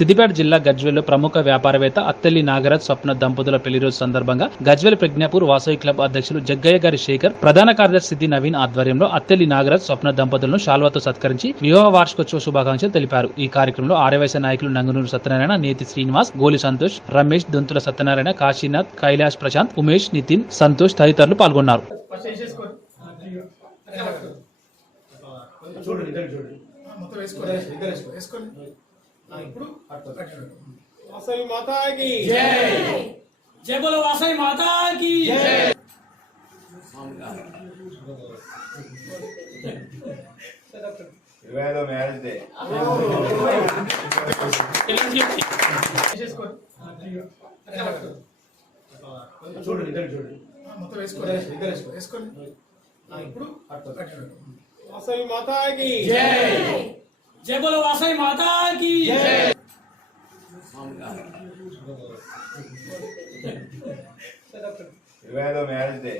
సిద్దిపేట జిల్లా గజ్వేల్లో ప్రముఖ వ్యాపారవేత్త అత్తెల్లి నాగరాజ్ స్వప్న దంపతుల పెళ్లి రోజు సందర్భంగా గజ్వేల్ ప్రజ్ఞాపూర్ వాసవి క్లబ్ అధ్యక్షులు జగ్గయ్య గారి శేఖర్, ప్రధాన కార్యదర్శి సిద్ది నవీన్ ఆధ్వర్యంలో అత్తెల్లి నాగరాజ్ స్వప్న దంపతులను శాల్వాతో సత్కరించి వివాహ వార్షికోత్సవ శుభాకాంక్షలు తెలిపారు. ఈ కార్యక్రమంలో ఆర్యవైశ్య నాయకులు నంగునూరు సత్యనారాయణ, నేతి శ్రీనివాస్, గోలి సంతోష్, రమేష్, దొంతుల సత్యనారాయణ, కాశీనాథ్, కైలాష్ ప్రశాంత్, ఉమేష్, నితిన్, సంతోష్ తదితరులు పాల్గొన్నారు. वासवी माता की जय। जय बोलो वासवी माता की जय। मैरिज डे वासवी माता की जय। जय बोलो वासवी माता की जय। Marriage day